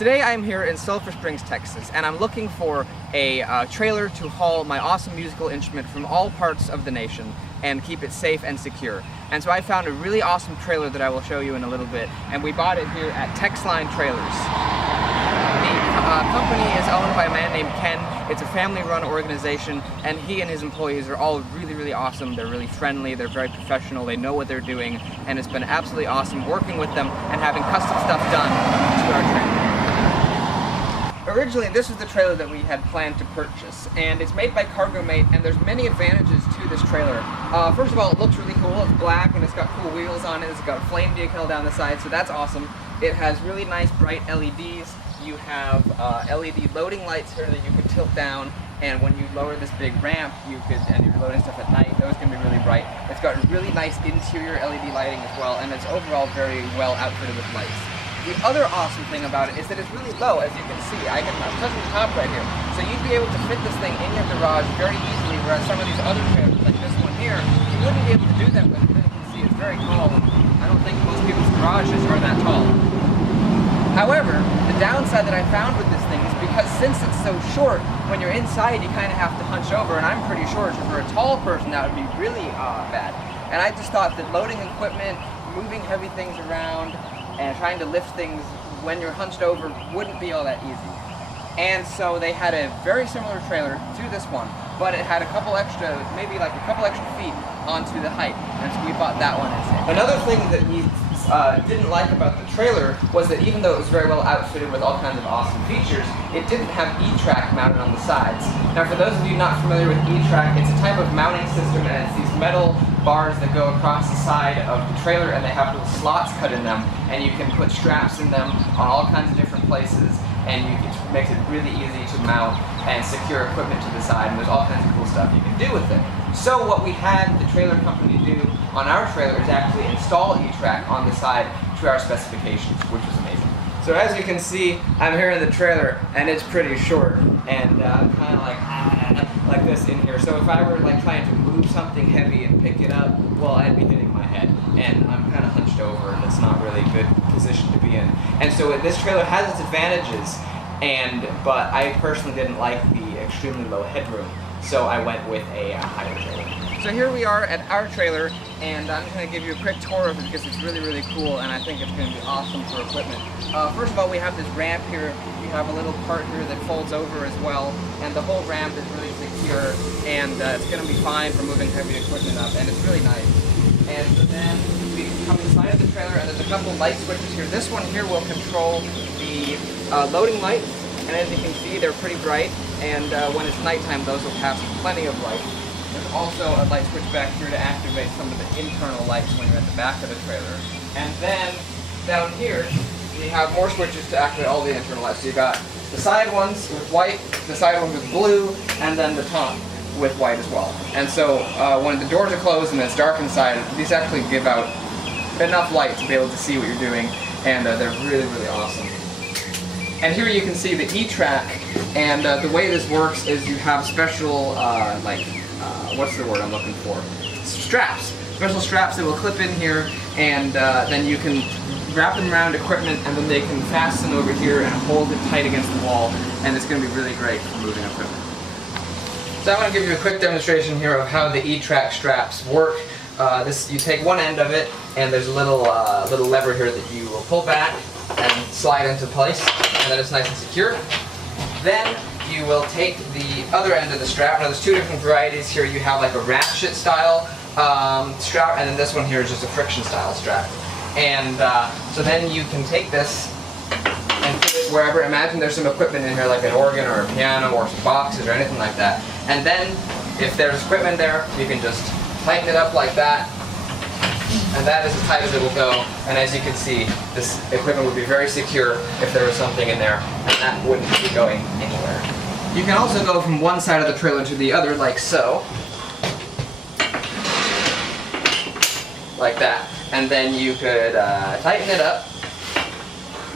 Today I'm here in Sulphur Springs, Texas, and I'm looking for a trailer to haul my awesome musical instrument from all parts of the nation and keep it safe and secure. And so I found a really awesome trailer that I will show you in a little bit, and we bought it here at Texline Trailers. The company is owned by a man named Ken. It's a family-run organization, and he and his employees are all really awesome. They're really friendly, they're very professional, they know what they're doing, and it's been absolutely awesome working with them and having custom stuff done to our trailer. Originally, this was the trailer that we had planned to purchase, and it's made by Cargomate, and there's many advantages to this trailer. First of all, it looks really cool. It's black, and it's got cool wheels on it. It's got a flame decal down the side, so that's awesome. It has really nice bright LEDs. You have LED loading lights here that you can tilt down, and when you lower this big ramp, and you're loading stuff at night, those can be really bright. It's got really nice interior LED lighting as well, and it's overall very well outfitted with lights. The other awesome thing about it is that it's really low, as you can see. I'm touching the top right here. So you'd be able to fit this thing in your garage very easily, whereas some of these other trailers, like this one here, you wouldn't be able to do that with. As you can see, it's very tall. I don't think most people's garages are that tall. However, the downside that I found with this thing is because since it's so short, when you're inside you kind of have to hunch over, and I'm pretty short, so for a tall person that would be really bad. And I just thought that loading equipment, moving heavy things around, and trying to lift things when you're hunched over wouldn't be all that easy. And so they had a very similar trailer to this one, but it had a couple extra, maybe like a couple extra feet onto the height, and so we bought that one instead. Another thing that we didn't like about the trailer was that even though it was very well outfitted with all kinds of awesome features, it didn't have Etrack mounted on the sides. Now for those of you not familiar with Etrack, it's a type of mounting system, and it's these metal bars that go across the side of the trailer, and they have little slots cut in them, and you can put straps in them on all kinds of different places, and it makes it really easy to mount and secure equipment to the side, and there's all kinds of cool stuff you can do with it. So what we had the trailer company do on our trailer is actually install Etrack on the side to our specifications, which was amazing. So as you can see, I'm here in the trailer, and it's pretty short, and I'm kind of like this in here. So if I were like trying to move something heavy and pick it up, well, I'd be hitting my head, and I'm kind of hunched over, and it's not really a good position to be in. And so this trailer has its advantages, but I personally didn't like the extremely low headroom, so I went with a higher trailer. So here we are at our trailer, and I'm just going to give you a quick tour of it because it's really cool, and I think it's going to be awesome for equipment. First of all, we have this ramp here. We have a little part here that folds over as well, and the whole ramp is really secure, and it's going to be fine for moving heavy equipment up, and it's really nice. And so then we come inside of the trailer, and there's a couple light switches here. This one here will control the loading lights, and as you can see, they're pretty bright, and when it's nighttime, those will pass plenty of light. There's also a light switch back here to activate some of the internal lights when you're at the back of the trailer. And then down here, we have more switches to activate all the internal lights. So you've got the side ones with white, the side ones with blue, and then the top with white as well. And so when the doors are closed and it's dark inside, these actually give out enough light to be able to see what you're doing, and they're really awesome. And here you can see the Etrack, and the way this works is you have special, what's the word I'm looking for? Straps. Special straps that will clip in here, and then you can wrap them around equipment, and then they can fasten over here and hold it tight against the wall, and it's going to be really great for moving equipment. So I want to give you a quick demonstration here of how the Etrack straps work. You take one end of it, and there's a little lever here that you will pull back and slide into place, and then it's nice and secure. Then you will take the other end of the strap. Now there's two different varieties here. You have like a ratchet style strap, and then this one here is just a friction style strap. And so then you can take this and put it wherever. Imagine there's some equipment in here like an organ or a piano or some boxes or anything like that. And then if there's equipment there, you can just tighten it up like that. And that is as tight as it will go, and as you can see, this equipment would be very secure if there was something in there, and that wouldn't be going anywhere. You can also go from one side of the trailer to the other, like so. Like that. And then you could tighten it up,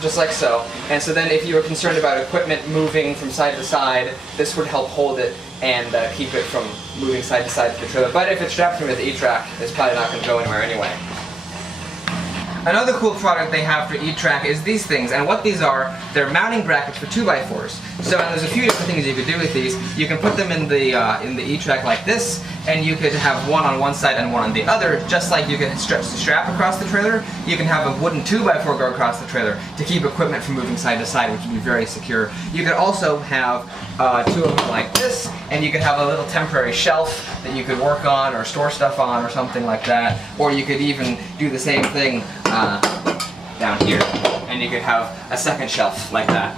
just like so. And so then if you were concerned about equipment moving from side to side, this would help hold it and keep it from moving side to side of the trailer. But if it's strapped in with Etrack, it's probably not going to go anywhere anyway. Another cool product they have for Etrack is these things, and what these are, they're mounting brackets for 2x4s. So and there's a few different things you could do with these. You can put them in the Etrack like this, and you could have one on one side and one on the other, just like you can stretch the strap across the trailer. You can have a wooden 2x4 go across the trailer to keep equipment from moving side to side, which would be very secure. You could also have two of them like this, and you could have a little temporary shelf that you could work on or store stuff on or something like that. Or you could even do the same thing down here, and you could have a second shelf like that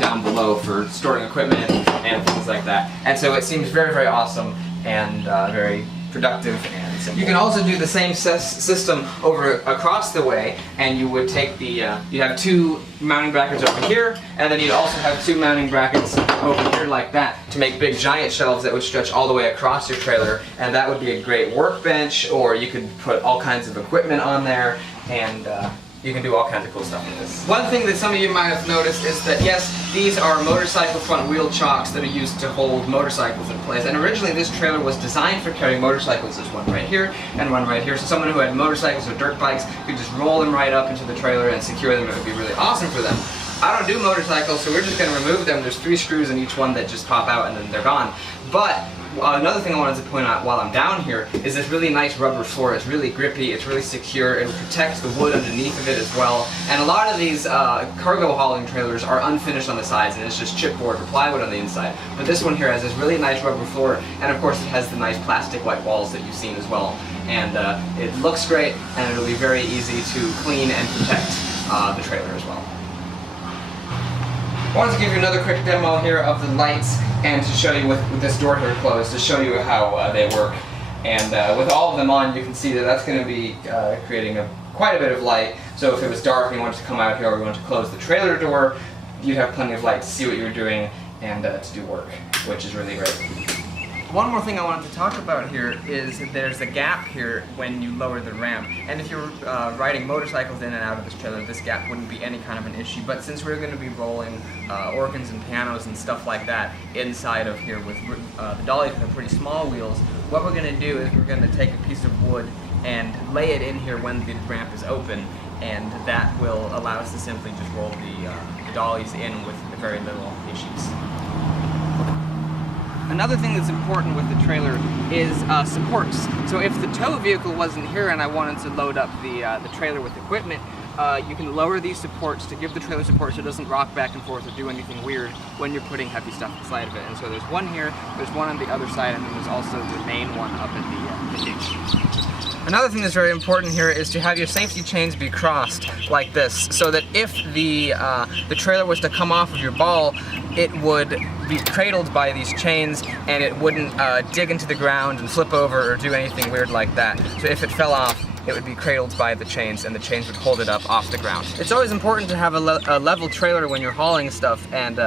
down below for storing equipment and things like that. And so it seems very, very awesome and very productive and simple. You can also do the same system over across the way, and you would take the, you'd have two mounting brackets over here, and then you'd also have two mounting brackets over here like that to make big giant shelves that would stretch all the way across your trailer, and that would be a great workbench, or you could put all kinds of equipment on there, and you can do all kinds of cool stuff with this. One thing that some of you might have noticed is that yes, these are motorcycle front wheel chocks that are used to hold motorcycles in place. And originally this trailer was designed for carrying motorcycles. There's one right here and one right here. So someone who had motorcycles or dirt bikes could just roll them right up into the trailer and secure them. It would be really awesome for them. I don't do motorcycles, so we're just going to remove them. There's 3 screws in each one that just pop out and then they're gone. But another thing I wanted to point out while I'm down here is this really nice rubber floor. It's really grippy, it's really secure, it protects the wood underneath of it as well. And a lot of these cargo hauling trailers are unfinished on the sides and it's just chipboard or plywood on the inside. But this one here has this really nice rubber floor, and of course it has the nice plastic white walls that you've seen as well. And it looks great, and it'll be very easy to clean and protect the trailer as well. I wanted to give you another quick demo here of the lights, and to show you with this door here closed, to show you how they work. And with all of them on, you can see that that's going to be creating quite a bit of light. So if it was dark and you wanted to come out here, or you wanted to close the trailer door, you'd have plenty of light to see what you were doing and to do work, which is really great. One more thing I wanted to talk about here is there's a gap here when you lower the ramp. And if you're riding motorcycles in and out of this trailer, this gap wouldn't be any kind of an issue. But since we're going to be rolling organs and pianos and stuff like that inside of here with the dollies with the pretty small wheels, what we're going to do is we're going to take a piece of wood and lay it in here when the ramp is open. And that will allow us to simply just roll the dollies in with very little issues. Another thing that's important with the trailer is supports. So if the tow vehicle wasn't here and I wanted to load up the trailer with equipment, you can lower these supports to give the trailer support so it doesn't rock back and forth or do anything weird when you're putting heavy stuff inside of it. And so there's one here, there's one on the other side, and then there's also the main one up at the hitch. Another thing that's very important here is to have your safety chains be crossed like this, so that if the trailer was to come off of your ball, it would be cradled by these chains and it wouldn't dig into the ground and flip over or do anything weird like that. So if it fell off, it would be cradled by the chains, and the chains would hold it up off the ground. It's always important to have a level trailer when you're hauling stuff, and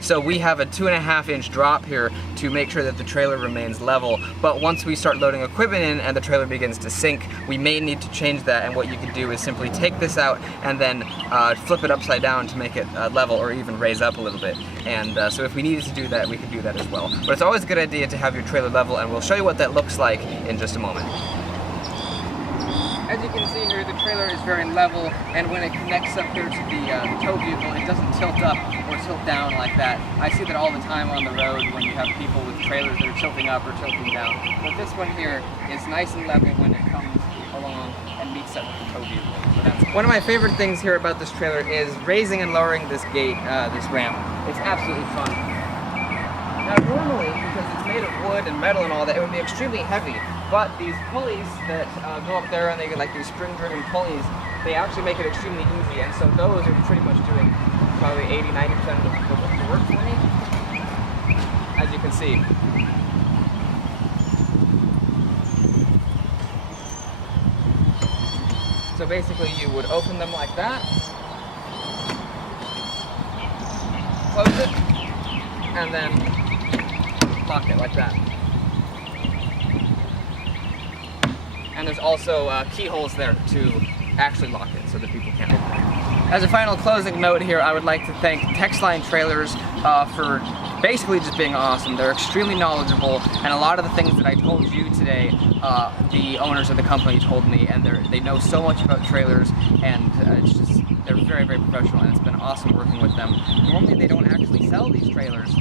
so we have a 2.5-inch drop here to make sure that the trailer remains level. But once we start loading equipment in and the trailer begins to sink, we may need to change that, and what you can do is simply take this out and then flip it upside down to make it level, or even raise up a little bit. And so if we needed to do that, we could do that as well. But it's always a good idea to have your trailer level, and we'll show you what that looks like in just a moment. As you can see here, the trailer is very level, and when it connects up here to the tow vehicle, it doesn't tilt up or tilt down like that. I see that all the time on the road when you have people with trailers that are tilting up or tilting down. But this one here is nice and level when it comes along and meets up with the tow vehicle. So that's one of my favorite things here about this trailer is raising and lowering this gate, this ramp. It's absolutely fun. Now normally, because it's made of wood and metal and all that, it would be extremely heavy. But these pulleys that go up there, and they get like these spring-driven pulleys, they actually make it extremely easy. And so those are pretty much doing probably 80–90% of the work for me, as you can see. So basically you would open them like that, close it, and then lock it like that. And there's also keyholes there to actually lock it so that people can't open it. As a final closing note here, I would like to thank Texline Trailers for basically just being awesome. They're extremely knowledgeable, and a lot of the things that I told you today, the owners of the company told me, and they know so much about trailers, and it's just, they're very, very professional, and it's been awesome working with them. Normally they don't actually sell these trailers,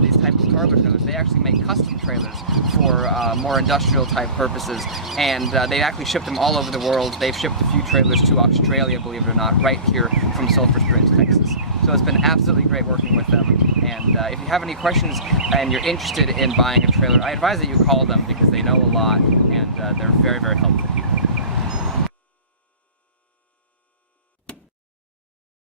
these types of cargo trailers. They actually make custom trailers for more industrial type purposes, and they actually ship them all over the world. They've shipped a few trailers to Australia, believe it or not, right here from Sulphur Springs, Texas. So it's been absolutely great working with them, and if you have any questions and you're interested in buying a trailer, I advise that you call them because they know a lot, and they're very, very helpful.